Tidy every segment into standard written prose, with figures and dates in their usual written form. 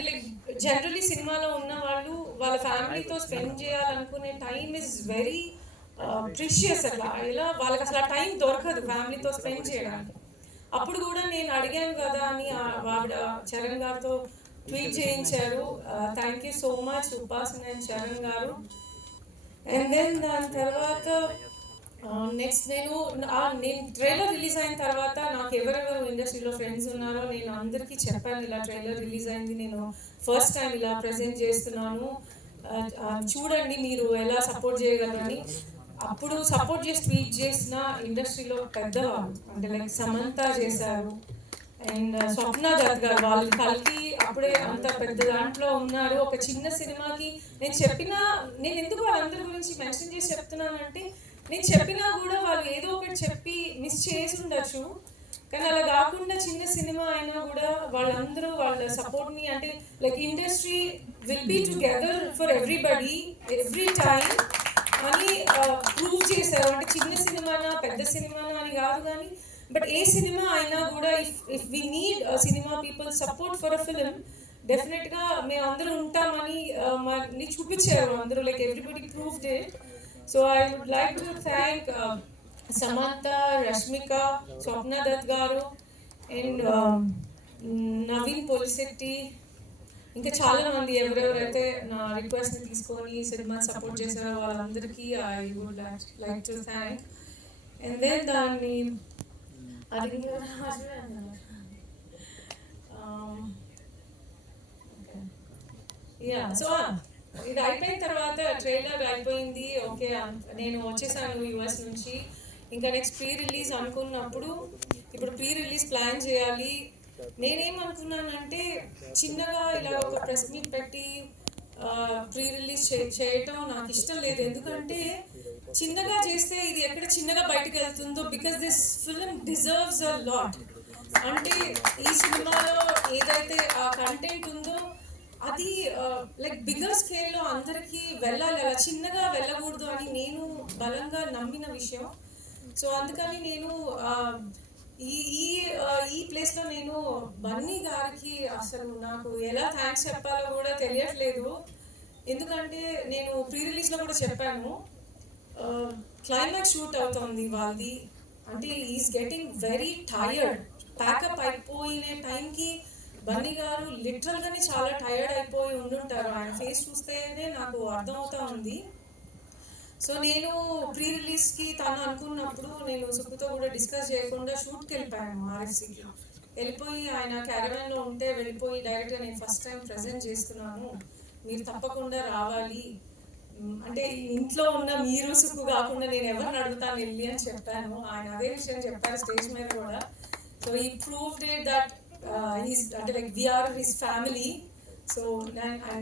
అంటే like generally సినిమాలో ఉన్న వాళ్ళు వాళ్ళ ఫ్యామిలీతో స్పెండ్ చేయాలనుకునే టైం ఇస్ వెరీ ప్రిషియస్. అట్లా ఇలా వాళ్ళకి అసలు ఆ టైం దొరకదు ఫ్యామిలీతో స్పెండ్ చేయడానికి. అప్పుడు కూడా నేను అడిగాను కదా అని ఆవిడ చరణ్ గారితో ట్వీట్ చేయించారు. Thank you so much Upasana and Charan గారు. అండ్ దెన్ దాని తర్వాత నెక్స్ట్ నేను ట్రైలర్ రిలీజ్ అయిన తర్వాత నాకు ఎవరెవరు ఇండస్ట్రీలో ఫ్రెండ్స్ ఉన్నారో నేను అందరికీ చెప్పాను, ఇలా ట్రైలర్ రిలీజ్ అయింది, నేను ఫస్ట్ టైం ఇలా ప్రజెంట్ చేస్తున్నాను, చూడండి మీరు ఎలా సపోర్ట్ చేయగలరని. అప్పుడు సపోర్ట్ చేసి ట్వీట్ చేసిన ఇండస్ట్రీలో పెద్దవాళ్ళు అంటే లైక్ సమంత చేశారు అండ్ స్వప్న దత్ గారు, వాళ్ళు కలిగి అప్పుడే అంత పెద్ద దాంట్లో ఉన్నారు. ఒక చిన్న సినిమాకి నేను ఎందుకు వాళ్ళందరి గురించి మెన్షన్ చేసి చెప్తున్నానంటే, నేను చెప్పినా కూడా వాళ్ళు ఏదో ఒకటి చెప్పి మిస్ చేసి ఉండొచ్చు, కానీ అలా కాకుండా చిన్న సినిమా అయినా కూడా వాళ్ళందరూ వాళ్ళ సపోర్ట్ని అంటే like industry will be together for everybody every time అని ప్రూవ్ చేశారు. అంటే చిన్న సినిమానా పెద్ద సినిమానా అని కాదు, కానీ బట్ ఏ సినిమా అయినా కూడా if we need cinema people support for a film, డెఫినెట్గా మేము అందరూ ఉంటామని చూపించారు అందరూ, like everybody proved it. So I would like to thank Samantha, Rashmika, Swapna Dutt garu and Naveen Polisetty, ఇంకా చాలా మంది ఎవరెవరైతే నా రిక్వెస్ట్ని తీసుకొని సినిమాని సపోర్ట్ చేశారో వాళ్ళందరికీ I would like to thank. And then దాన్ని అది సో ఇది అయిపోయిన తర్వాత ట్రైలర్ అయిపోయింది, ఓకే నేను వచ్చేసాను యూఎస్ నుంచి. ఇంకా నెక్స్ట్ ప్రీ రిలీజ్ అనుకున్నప్పుడు ఇప్పుడు ప్రీ రిలీజ్ ప్లాన్ చేయాలి. నేనేమనుకున్నానంటే చిన్నగా ఇలా ఒక ప్రెస్ మీట్ పెట్టి ప్రీ రిలీజ్ చేయటం నాకు ఇష్టం లేదు, ఎందుకంటే చిన్నగా చేస్తే ఇది ఎక్కడ చిన్నగా బయటకు వెళ్తుందో, because this film deserves a lot. అంటే ఈ సినిమాలో ఏదైతే ఆ కంటెంట్ ఉందో అది లైక్ బిగ్గర్ స్కేల్లో అందరికీ వెళ్ళాలి, అలా చిన్నగా వెళ్ళకూడదు అని నేను బలంగా నమ్మిన విషయం. సో అందుకని నేను ఈ ప్లేస్లో నేను బన్నీ గారికి అసలు నాకు ఎలా థ్యాంక్స్ చెప్పాలో కూడా తెలియట్లేదు, ఎందుకంటే నేను ప్రీ రిలీజ్లో కూడా చెప్పాను, క్లైమాక్స్ షూట్ అవుతుంది వాళ్ళది, అంటే is getting very tired, pack up అయిపోయిన టైంకి బన్నీ గారు లిటరల్గానే చాలా టైర్డ్ అయిపోయి ఉండుంటారు, ఆయన ఫేస్ చూస్తేనే నాకు అర్థమవుతా ఉంది. సో నేను ప్రీ రిలీజ్కి తను అనుకున్నప్పుడు నేను సుక్కుతో కూడా డిస్కస్ చేయకుండా షూట్కి వెళ్ళిపోయాను, ఆర్ఎఫ్సీకి వెళ్ళిపోయి ఆయన క్యారవాన్లో ఉంటే వెళ్ళిపోయి డైరెక్ట్గా నేను ఫస్ట్ టైం ప్రజెంట్ చేస్తున్నాను, మీరు తప్పకుండా రావాలి, అంటే ఇంట్లో ఉన్న మీరు సుక్కు కాకుండా నేను ఎవరిని అడుగుతాను వెళ్ళి అని చెప్పాను. ఆయన అదే విషయం చెప్పారు స్టేజ్ మీద కూడా. సో ఈ ప్రూవ్డ్ ఇట్ దట్ హీస్ అంటే like we're his family. So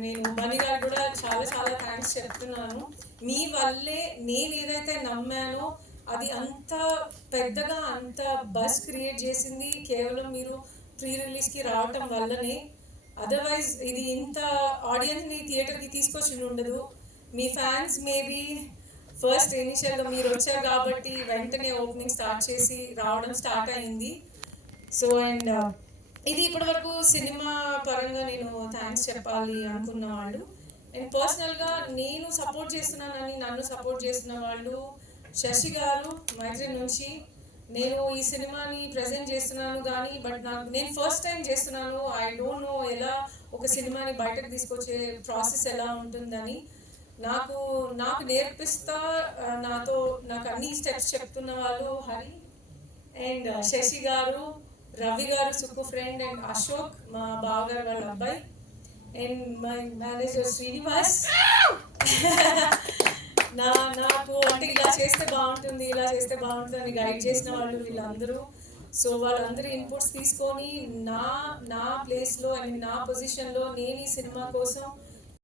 నేను బన్నీ గారు కూడా చాలా చాలా థ్యాంక్స్ చెప్తున్నాను, మీ వల్లే నేను ఏదైతే నమ్మానో అది అంత పెద్దగా అంత బస్ క్రియేట్ చేసింది కేవలం మీరు ప్రీ రిలీజ్కి రావటం వల్లనే, అదర్వైజ్ ఇది ఇంత ఆడియన్స్ని థియేటర్కి తీసుకొచ్చి ఉండదు. మీ ఫ్యాన్స్ మేబీ ఫస్ట్ ఇనిషియల్గా మీరు వచ్చారు కాబట్టి వెంటనే ఓపెనింగ్ స్టార్ట్ చేసి రావడం స్టార్ట్ అయింది. సో అండ్ ఇది ఇప్పటివరకు సినిమా పరంగా నేను థ్యాంక్స్ చెప్పాలి అనుకున్న వాళ్ళు. అండ్ పర్సనల్గా నేను సపోర్ట్ చేస్తున్నానని నన్ను సపోర్ట్ చేస్తున్న వాళ్ళు శశి గారు మైత్రి నుంచి, నేను ఈ సినిమాని ప్రజెంట్ చేస్తున్నాను కానీ బట్ నేను ఫస్ట్ టైం చేస్తున్నాను, ఐ డోంట్ నో ఎలా ఒక సినిమాని బయటకు తీసుకొచ్చే ప్రాసెస్ ఎలా ఉంటుందని, నాకు నేర్పిస్తా నాకు అన్ని స్టెప్స్ చెప్తున్న వాళ్ళు హరి అండ్ శశి గారు, రవి గారు సుక్కు ఫ్రెండ్, అండ్ అశోక్ మా బావగారు వాళ్ళ అబ్బాయి, అండ్ మై మేనేజర్ శ్రీనివాస్. నాకు అంటే ఇలా చేస్తే బాగుంటుంది అని గైడ్ చేసిన వాళ్ళు వీళ్ళందరూ. సో వాళ్ళందరూ ఇన్పుట్స్ తీసుకొని నా ప్లేస్లో అండ్ నా పొజిషన్లో నేను ఈ సినిమా కోసం